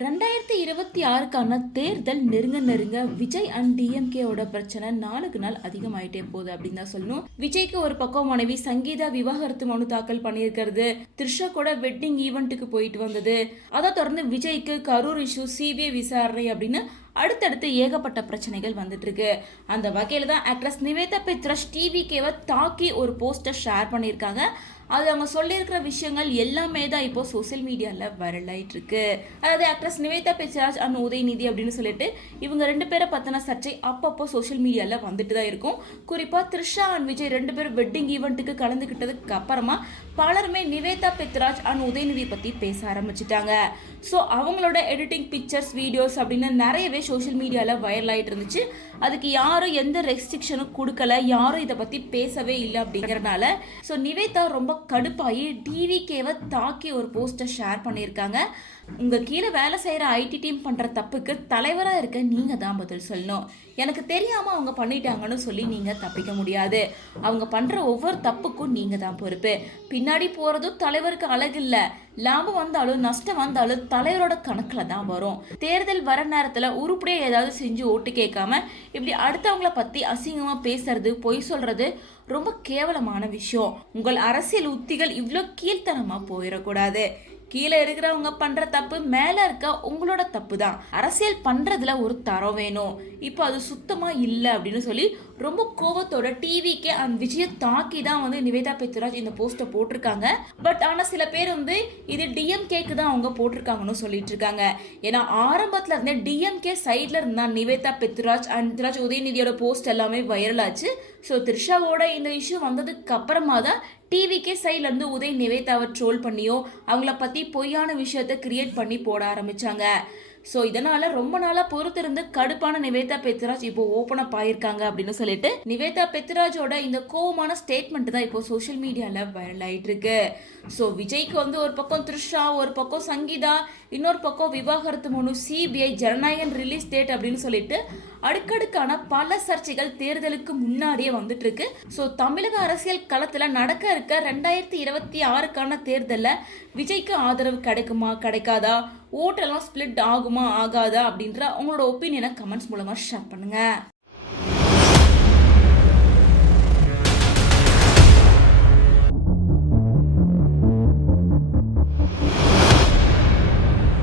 2026க்கான தேர்தல் நெருங்க நெருங்க விஜய் அண்ட் டிஎம்கேவோட பிரச்சனை நாளுக்கு நாள் அதிகமாயிட்டே போகுது அப்படின்னு தான் சொல்லணும். விஜய்க்கு ஒரு பக்கம் மனைவி சங்கீதா விவாகரத்து மனு தாக்கல் பண்ணியிருக்கிறது, த்ரிஷா கூட வெட்டிங் ஈவெண்ட்டுக்கு போயிட்டு வந்தது, அதை தொடர்ந்து விஜய்க்கு கரூர் இஷ்யூ, சிபிஐ விசாரணை அப்படின்னு அடுத்தடுத்து ஏகப்பட்ட பிரச்சனைகள் வந்துட்டு இருக்கு. அந்த வகையில தான் ஆக்ட்ரஸ் நிவேதா பெத்ராஜ் டிவிகேவை தாக்கி ஒரு போஸ்டர் ஷேர் பண்ணியிருக்காங்க. அது அவங்க சொல்லியிருக்கிற விஷயங்கள் எல்லாமே தான் இப்போ சோசியல் மீடியாவில் வைரல் ஆகிட்டு இருக்கு. அதாவது ஆக்ட்ரஸ் நிவேதா பெத்ராஜ் அண்ட் உதயநிதி அப்படின்னு சொல்லிட்டு இவங்க ரெண்டு பேரை பற்றின சர்ச்சை அப்பப்போ சோசியல் மீடியாவில் வந்துட்டு தான் இருக்கும். குறிப்பாக த்ரிஷா அண்ட் விஜய் ரெண்டு பேரும் வெட்டிங் ஈவெண்ட்டுக்கு கலந்துக்கிட்டதுக்கு அப்புறமா பலருமே நிவேதா பெத்ராஜ் அண்ட் உதயநிதி பற்றி பேச ஆரம்பிச்சிட்டாங்க. ஸோ அவங்களோட எடிட்டிங் பிக்சர்ஸ், வீடியோஸ் அப்படின்னு நிறையவே சோஷியல் மீடியாவில் வைரல் ஆகிட்டு இருந்துச்சு. அதுக்கு யாரும் எந்த ரெஸ்ட்ரிக்ஷனும் கொடுக்கல, யாரும் இதை பற்றி பேசவே இல்லை அப்படிங்கிறனால ஸோ நிவேதா ரொம்ப கடுப்பாகி டிவிகேவை தாக்கி ஒரு போஸ்டர் ஷேர் பண்ணியிருக்காங்க. உங்கள் கீழே வேலை செய்கிற ஐடி டீம் பண்ணுற தப்புக்கு தலைவராக இருக்க நீங்கள் தான் பதில் சொல்லணும். எனக்கு தெரியாமல் அவங்க பண்ணிட்டாங்கன்னு சொல்லி நீங்கள் தப்பிக்க முடியாது. அவங்க பண்ணுற ஒவ்வொரு தப்புக்கும் நீங்கள் தான் பொறுப்பு. பின்னாடி போகிறதும் தலைவருக்கு அழகு இல்லை. லாபம் வந்தாலும் நஷ்டம் வந்தாலும் தலைவரோட கணக்கில் தான் வரும். தேர்தல் வர நேரத்தில் உருப்படியாக ஏதாவது செஞ்சு ஓட்டு கேட்காம இப்படி அடுத்தவங்கள பற்றி அசிங்கமாக பேசுறது, பொய் சொல்கிறது ரொம்ப கேவலமான விஷயம். உங்கள் அரசியல் உத்திகள் இவ்வளோ கீழ்த்தனமாக போயிடக்கூடாது. கீழே இருக்கிறவங்க பண்ற தப்பு மேல இருக்க உங்களோட தப்பு தான். அரசியல் பண்றதுல ஒரு தரம் வேணும். இப்போ அது சுத்தமா இல்லை அப்படின்னு சொல்லி ரொம்ப கோவத்தோட டிவிக்கு அந்த விஜயை தாக்கி தான் நிவேதா பெத்ராஜ் இந்த போஸ்ட்டை போட்டிருக்காங்க. பட் ஆனால் சில பேர் இது டிஎம்கேக்கு தான் அவங்க போட்டிருக்காங்கன்னு சொல்லிட்டு இருக்காங்க. ஏன்னா ஆரம்பத்துல இருந்தே டிஎம்கே சைட்ல இருந்தா நிவேதா பெத்ராஜ் அண்ட் உதயநிதியோட போஸ்ட் எல்லாமே வைரல் ஆச்சு. ஸோ த்ரிஷாவோட இந்த இஷ்யூ வந்ததுக்கு அப்புறமா தான் டிவிக்கே சைட்லேருந்து உதய் நிவேதாவை ட்ரோல் பண்ணியோ அவங்கள பற்றி பொய்யான விஷயத்தை கிரியேட் பண்ணி போட ஆரம்பித்தாங்க. ஸோ இதனால் ரொம்ப நாளாக பொறுத்திருந்து கடுப்பான நிவேதா பெத்ராஜ் இப்போ ஓப்பன் அப் ஆயிருக்காங்க அப்படின்னு சொல்லிட்டு நிவேதா பெத்ராஜோட இந்த கோவமான ஸ்டேட்மெண்ட் தான் இப்போ சோஷியல் மீடியாவில் வைரல் ஆகிட்டு இருக்கு. ஸோ விஜய்க்கு ஒரு பக்கம் த்ரிஷா, ஒரு பக்கம் சங்கீதா, இன்னொரு பக்கம் விவாகரத்து மனு, சிபிஐ, ஜனநாயகன் ரிலீஸ் டேட் அப்படின்னு சொல்லிட்டு அடுக்கடுக்கான பல சர்ச்சைகள் தேர்தலுக்கு முன்னாடியே வந்துட்டு இருக்கு. ஸோ தமிழக அரசியல் களத்தில் நடக்க இருக்க 2026க்கான தேர்தலில் விஜய்க்கு ஆதரவு கிடைக்குமா கிடைக்காதா, ஓட்டெல்லாம் ஸ்பிளிட் ஆகுமா ஆகாதா அப்படின்ற உங்களோட ஒப்பீனியனை கமெண்ட்ஸ் மூலமாக ஷேர் பண்ணுங்க.